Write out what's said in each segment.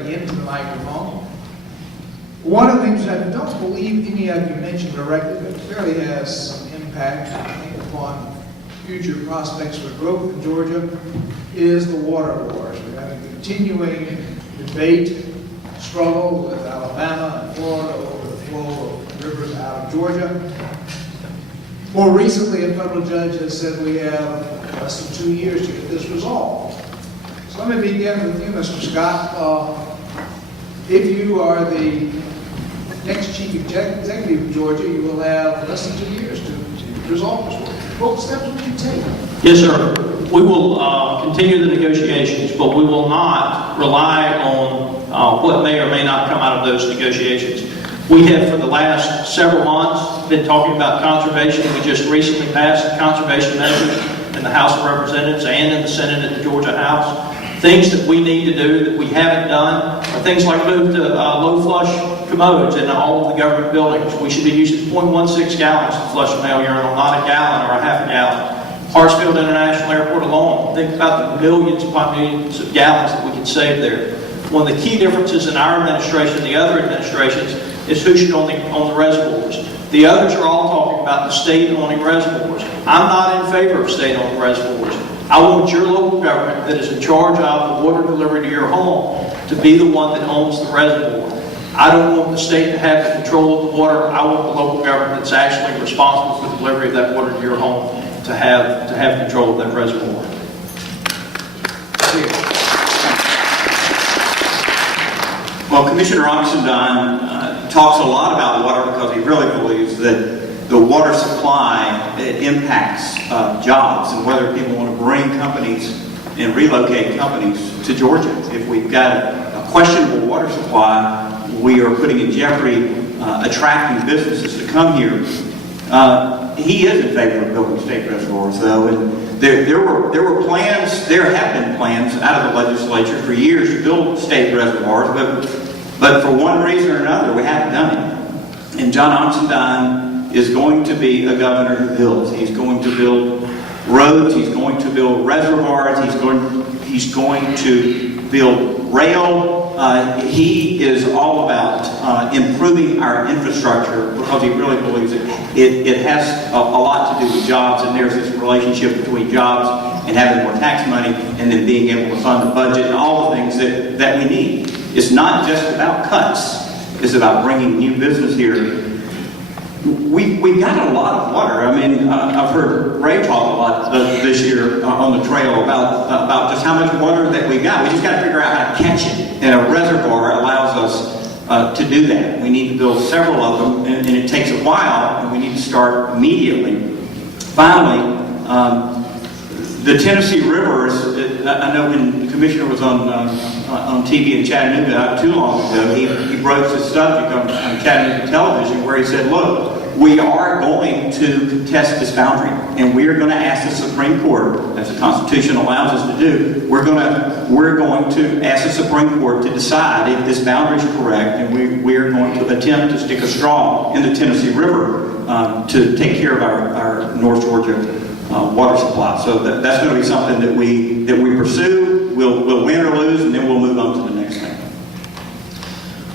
into the microphone. One of the things I don't believe any of you mentioned directly, but clearly has some impact, I think, upon future prospects for growth in Georgia, is the water wars. We have a continuing debate, struggle with Alabama and Florida over the flow of rivers out of Georgia. More recently, a federal judge has said we have less than 2 years to get this resolved. So let me begin with you, Mr. Scott. If you are the next chief executive of Georgia, you will have less than 2 years to resolve this. What steps would you take? Yes, sir. We will continue the negotiations, but we will not rely on what may or may not come out of those negotiations. We have, for the last several months, been talking about conservation. We just recently passed conservation measures in the House of Representatives and in the Senate at the Georgia House. Things that we need to do that we haven't done are things like move to low flush commodes in all of the government buildings. We should be using 0.16 gallons to flush a male urinal, not a gallon or a half a gallon. Hartsfield International Airport alone, think about the millions upon millions of gallons that we can save there. One of the key differences in our administration and the other administrations is who should own the reservoirs. The others are all talking about the state owning reservoirs. I'm not in favor of state owning reservoirs. I want your local government that is in charge of the water delivery to your home to be the one that owns the reservoir. I don't want the state to have the control of the water. I want the local government that's actually responsible for the delivery of that water to your home to have control of that reservoir. Well, Commissioner Oxendine talks a lot about water because he really believes that the water supply impacts jobs and whether people want to bring companies and relocate companies to Georgia. If we've got a questionable water supply, we are putting in jeopardy attracting businesses to come here. He is in favor of building state reservoirs, though, and there were plans. There have been plans out of the legislature for years to build state reservoirs, but for one reason or another, we haven't done it. And John Oxendine is going to be a governor who builds. He's going to build roads. He's going to build reservoirs. He's going to build rail. He is all about improving our infrastructure because he really believes it has a lot to do with jobs, and there's this relationship between jobs and having more tax money and then being able to fund the budget and all the things that we need. It's not just about cuts. It's about bringing new business here. We've got a lot of water. I mean, I've heard Ray talk a lot this year on the trail about just how much water that we've got. We just got to figure out how to catch it. And a reservoir allows us to do that. We need to build several of them, and it takes a while, and we need to start immediately. Finally, the Tennessee River is, I know when the commissioner was on TV in Chattanooga not too long ago, he broached this subject on Chattanooga television where he said, look, we are going to contest this boundary, and we are going to ask the Supreme Court, as the Constitution allows us to do, we're going to ask the Supreme Court to decide if this boundary is correct, and we are going to attempt to stick a straw in the Tennessee River to take care of our North Georgia water supply. So that's going to be something that we pursue. We'll win or lose, and then we'll move on to the next thing.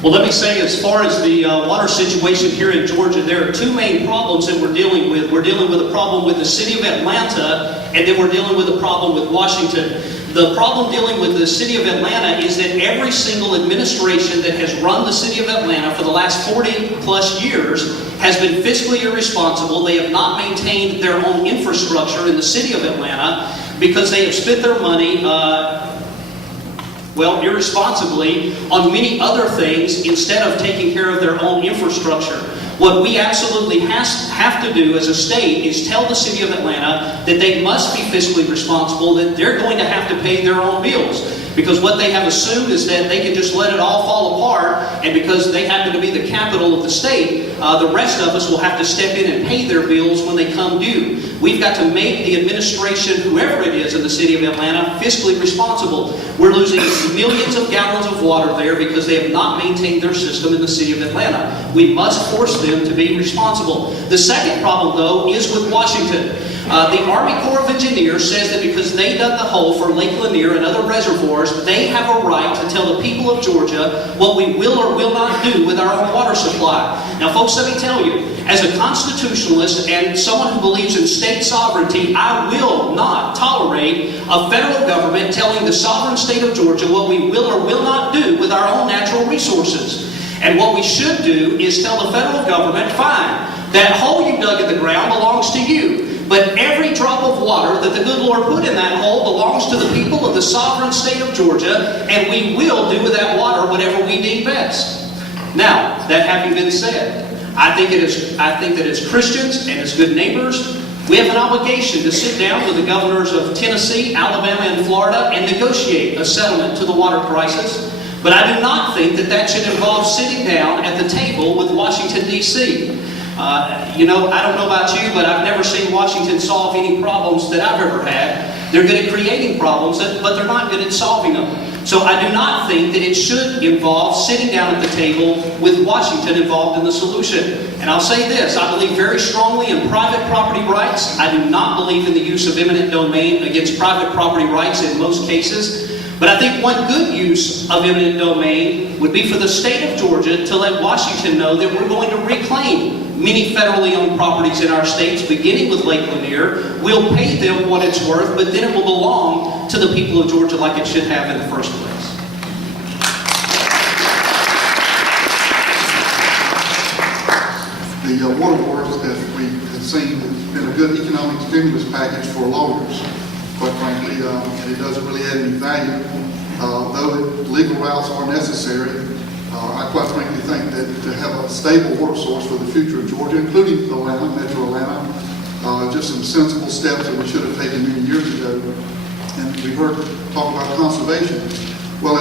Well, let me say, as far as the water situation here in Georgia, there are two main problems that we're dealing with. We're dealing with a problem with the city of Atlanta, and then we're dealing with a problem with Washington. The problem dealing with the city of Atlanta is that every single administration that has run the city of Atlanta for the last 40 plus years has been fiscally irresponsible. They have not maintained their own infrastructure in the city of Atlanta because they have spent their money irresponsibly on many other things instead of taking care of their own infrastructure. What we absolutely have to do as a state is tell the city of Atlanta that they must be fiscally responsible, that they're going to have to pay their own bills. Because what they have assumed is that they can just let it all fall apart, and because they happen to be the capital of the state, the rest of us will have to step in and pay their bills when they come due. We've got to make the administration, whoever it is in the city of Atlanta, fiscally responsible. We're losing millions of gallons of water there because they have not maintained their system in the city of Atlanta. We must force them to be responsible. The second problem, though, is with Washington. The Army Corps of Engineers says that because they dug the hole for Lake Lanier and other reservoirs, they have a right to tell the people of Georgia what we will or will not do with our own water supply. Now, folks, let me tell you, as a constitutionalist and someone who believes in state sovereignty, I will not tolerate a federal government telling the sovereign state of Georgia what we will or will not do with our own natural resources. And what we should do is tell the federal government, fine, that hole you dug in the ground belongs to you. But every drop of water that the good Lord put in that hole belongs to the people of the sovereign state of Georgia, and we will do with that water whatever we deem best. Now, that having been said, I think that as Christians and as good neighbors, we have an obligation to sit down with the governors of Tennessee, Alabama, and Florida and negotiate a settlement to the water crisis. But I do not think that that should involve sitting down at the table with Washington, D.C. I don't know about you, but I've never seen Washington solve any problems that I've ever had. They're good at creating problems, but they're not good at solving them. So I do not think that it should involve sitting down at the table with Washington involved in the solution. And I'll say this, I believe very strongly in private property rights. I do not believe in the use of eminent domain against private property rights in most cases. But I think one good use of eminent domain would be for the state of Georgia to let Washington know that we're going to reclaim many federally owned properties in our states, beginning with Lake Lanier. We'll pay them what it's worth, but then it will belong to the people of Georgia like it should have in the first place. The water wars, as we have seen, has been a good economic stimulus package for lawyers. Quite frankly, it doesn't really add any value. Though legal routes are necessary, I quite frankly think that to have a stable water source for the future of Georgia, including Atlanta, Metro Atlanta, just some sensible steps that we should have taken many years ago. And we heard talk about conservation. Well,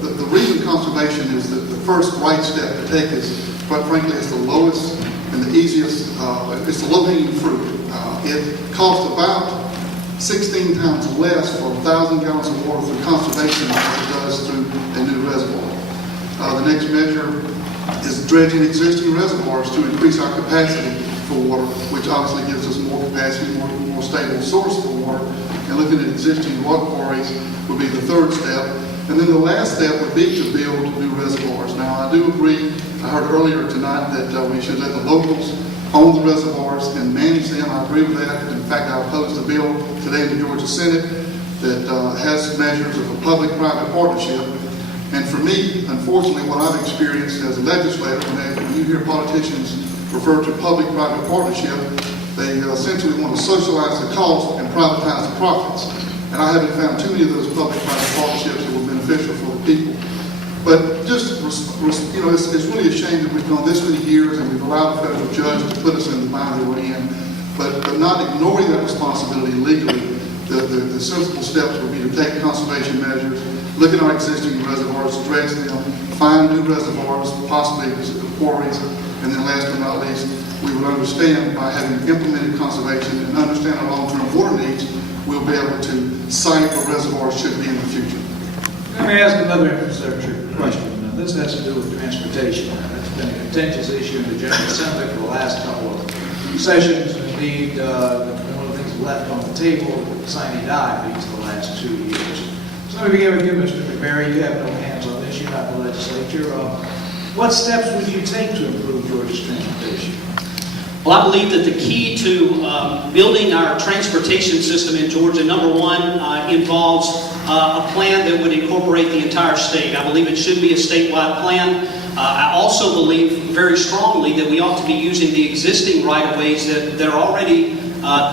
the reason conservation is that the first right step to take is, quite frankly, it's the lowest and the easiest, it's the low-hanging fruit. It costs about 16 times less for 1,000 gallons of water through conservation than it does through a new reservoir. The next measure is dredging existing reservoirs to increase our capacity for water, which obviously gives us more capacity, more stable source for water. And looking at existing water quarries would be the third step. And then the last step would be to build new reservoirs. Now, I do agree, I heard earlier tonight that we should let the locals own the reservoirs and manage them. I agree with that. In fact, I opposed a bill today in the Georgia Senate that has measures of a public-private partnership. And for me, unfortunately, what I've experienced as a legislator, when you hear politicians refer to public-private partnership, they essentially want to socialize the cost and privatize the profits. And I haven't found too many of those public-private partnerships that were beneficial for the people. But just, it's really a shame that we've gone this many years and we've allowed the federal judge to put us in the bind that we're in. But not ignoring that responsibility legally, the sensible steps would be to take conservation measures, look at our existing reservoirs, dredge them, find new reservoirs, possibly quarries, and then last but not least, we would understand by having implemented conservation and understand our long-term water needs, we'll be able to cite where reservoirs should be in the future. Let me ask another infrastructure question. Now, this has to do with transportation. That's been a contentious issue in the General Assembly for the last couple of sessions. Indeed, one of the things left on the table, the sine die fees the last 2 years. So let me begin with you, Mr. McBarry. You have no hands on this. You're not the legislature. What steps would you take to improve Georgia's transportation? Well, I believe that the key to building our transportation system in Georgia, number one, involves a plan that would incorporate the entire state. I believe it should be a statewide plan. I also believe very strongly that we ought to be using the existing right-of-ways that are already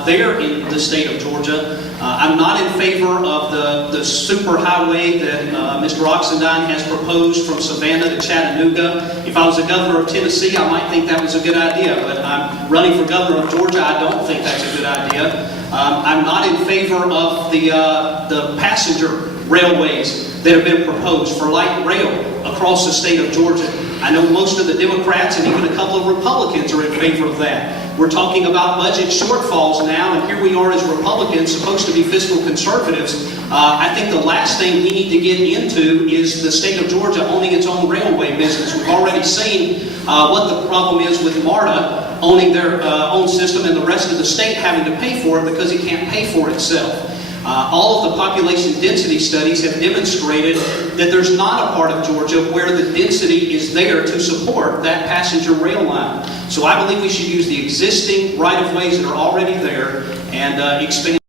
there in the state of Georgia. I'm not in favor of the super highway that Mr. Oxendine has proposed from Savannah to Chattanooga. If I was the governor of Tennessee, I might think that was a good idea, but I'm running for governor of Georgia. I don't think that's a good idea. I'm not in favor of the passenger railways that have been proposed for light rail across the state of Georgia. I know most of the Democrats and even a couple of Republicans are in favor of that. We're talking about budget shortfalls now, and here we are as Republicans, supposed to be fiscal conservatives. I think the last thing we need to get into is the state of Georgia owning its own railway business. business. We've already seen what the problem is with MARTA owning their own system and the rest of the state having to pay for it because it can't pay for itself. All of the population density studies have demonstrated that there's not a part of Georgia where the density is there to support that passenger rail line. So I believe we should use the existing right-of-ways that are already there and expand